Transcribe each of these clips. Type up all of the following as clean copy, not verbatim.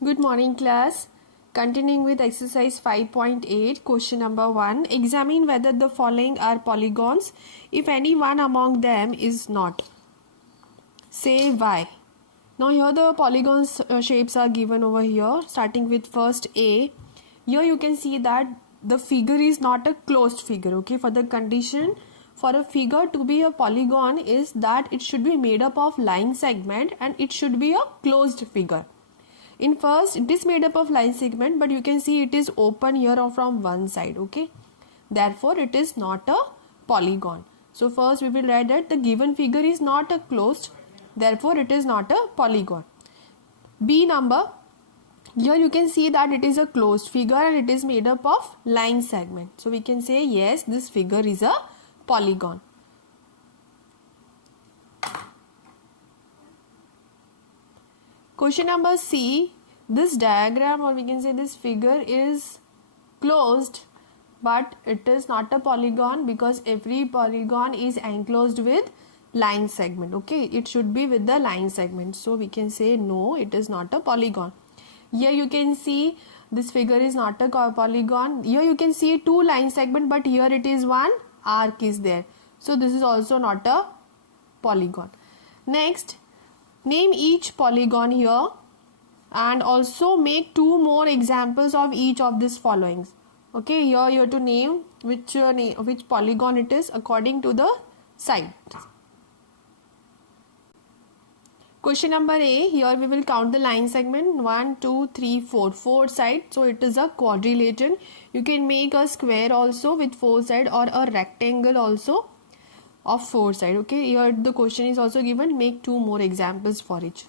Good morning, class. Continuing with exercise 5.8, question number 1. Examine whether the following are polygons if any one among them is not. Say why. Now here the polygons shapes are given over here, starting with first A. Here you can see that the figure is not a closed figure. Okay, for the condition for a figure to be a polygon is that it should be made up of line segment and it should be a closed figure. In first, it is made up of line segment, but you can see it is open here or from one side. Okay, therefore it is not a polygon. So first we will write that the given figure is not a closed, therefore it is not a polygon. B number, here you can see that it is a closed figure and it is made up of line segment. So we can say yes, this figure is a polygon. Question number C, this diagram or we can say this figure is closed but it is not a polygon because every polygon is enclosed with line segment. Okay, it should be with the line segment. So we can say no, it is not a polygon. Here you can see this figure is not a polygon. Here you can see two line segment but here it is one arc is there. So this is also not a polygon. Next, name each polygon here and also make two more examples of each of these followings. Okay, here you have to name which polygon it is according to the side. Question number A, here we will count the line segment 1, 2, 3, 4. 4 sides, so it is a quadrilateral. You can make a square also with 4 sides or a rectangle also of 4 sides. Okay, here the question is also given, make two more examples for each.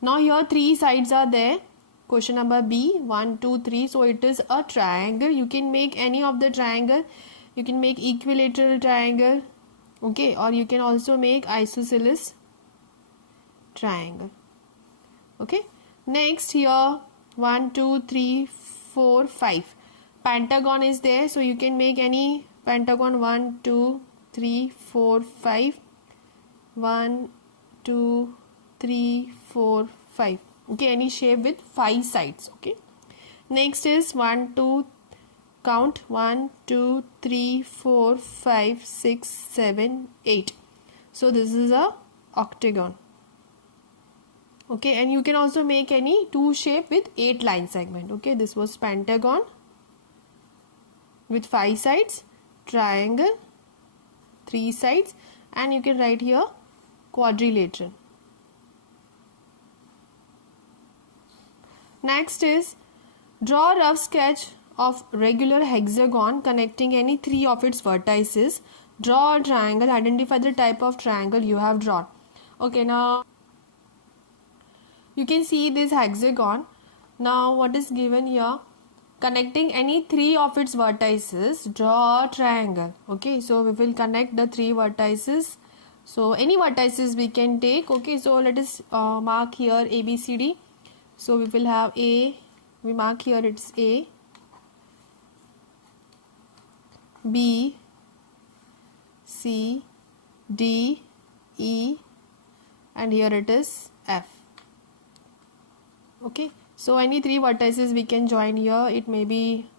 Now here 3 sides are there. Question number B, 1, 2, 3. So it is a triangle. You can make any of the triangle. You can make equilateral triangle. Okay, or you can also make isosceles triangle. Okay, next here 1, 2, 3, 4, 5. Pentagon is there. So you can make any pentagon 1, 2, 3, 4, 5. 1, 2, 3, 4, 5. Okay, any shape with 5 sides. Okay, next is 1, 2, count 1, 2, 3, 4, 5, 6, 7, 8. So this is a octagon. Okay, and you can also make any two shape with 8 line segment. Okay, this was pentagon with 5 sides, triangle 3 sides, and you can write here quadrilateral. Next is draw a rough sketch of regular hexagon connecting any 3 of its vertices. Draw a triangle, identify the type of triangle you have drawn. Okay, now you can see this hexagon. Now what is given here? Connecting any 3 of its vertices, draw a triangle. Okay, so we will connect the 3 vertices. So any vertices we can take. Okay, so let us mark here A, B, C, D. So we will have A, we mark here it's A, B, C, D, E, and here it is F. Okay, so any 3 vertices we can join here. It may be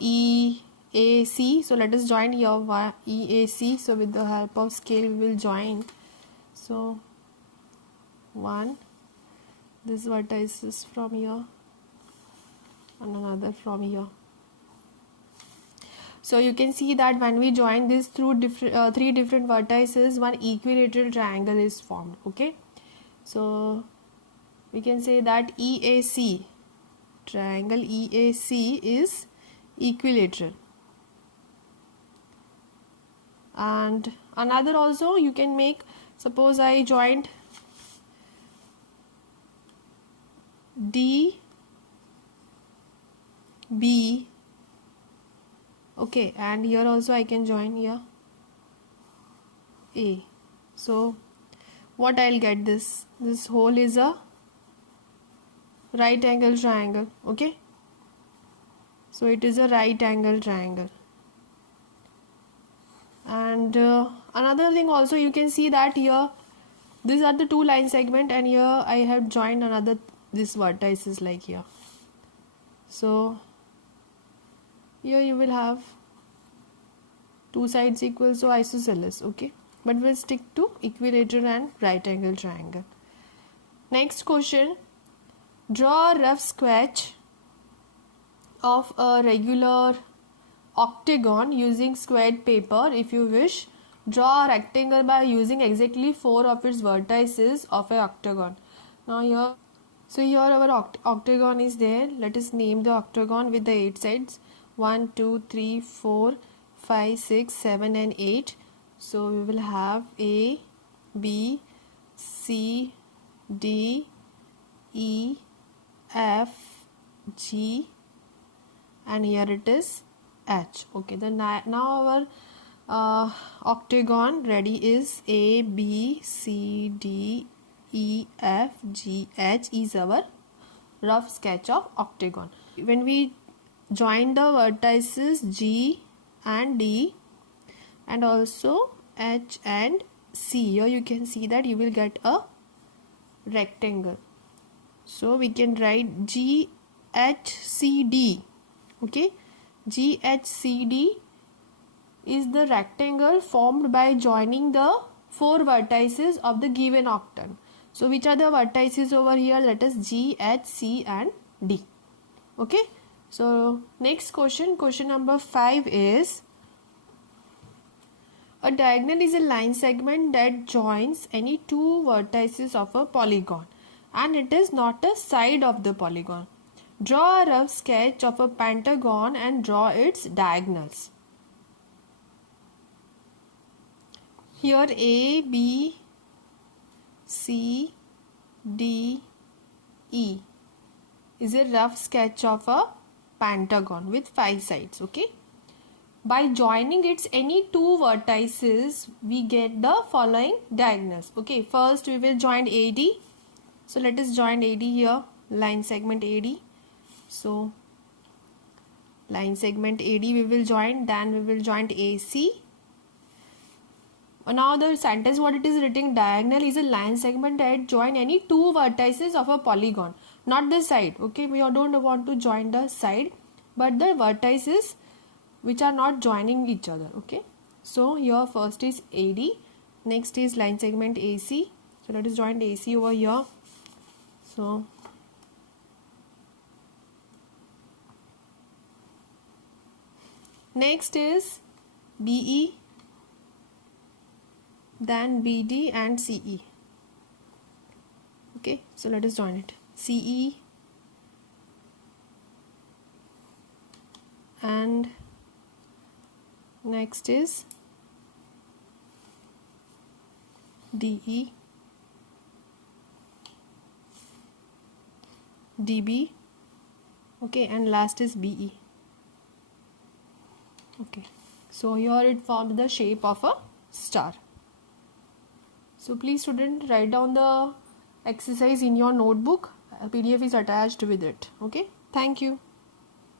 E, A, C. So let us join here E, A, C. So with the help of scale we will join. So 1. This vertex is from here and another from here. So you can see that when we join this through 3 different vertices, one equilateral triangle is formed. Okay, so we can say that EAC, triangle EAC is equilateral. And another also you can make, suppose I joined D, B, okay, and here also I can join here A. So what I'll get, this whole is a right angle triangle. Okay, so it is a right angle triangle. And another thing also, you can see that here these are the 2 line segment and here I have joined another this vertex is like here. So here you will have two sides equal, so isosceles. Okay, but we'll stick to equilateral and right angle triangle. Next question, draw a rough sketch of a regular octagon using squared paper. If you wish, draw a rectangle by using exactly 4 of its vertices of an octagon. Now here, so here our octagon is there. Let us name the octagon with the 8 sides. 1, 2, 3, 4, 5, 6, 7 and 8. So we will have A, B, C, D, E, F, G, and here it is H. Okay, then now our octagon ready is A, B, C, D, E, F, G, H is our rough sketch of octagon. When we join the vertices G and D and also H and C, here you can see that you will get a rectangle. So we can write GHCD. Okay, GHCD is the rectangle formed by joining the 4 vertices of the given octagon. So which are the vertices over here? Let us G, H, C and D. Okay, so next question, question number 5 is, a diagonal is a line segment that joins any 2 vertices of a polygon and it is not a side of the polygon. Draw a rough sketch of a pentagon and draw its diagonals. Here A, B, C, D, E is a rough sketch of a pentagon with 5 sides. Okay, by joining its any 2 vertices we get the following diagonals. Okay, first we will join AD. So let us join AD here, line segment AD. So line segment AD we will join, then we will join AC. Now the sentence what it is written, diagonal is a line segment that join any 2 vertices of a polygon, not the side. Okay, we don't want to join the side but the vertices which are not joining each other. Okay, so here first is AD, next is line segment AC. So let us join AC over here. So next is BE, then BD and CE. Okay, so let us join it. CE and next is DE, DB. Okay, and last is BE. Okay, so here it forms the shape of a star. So please student, write down the exercise in your notebook. A PDF is attached with it. Okay, thank you.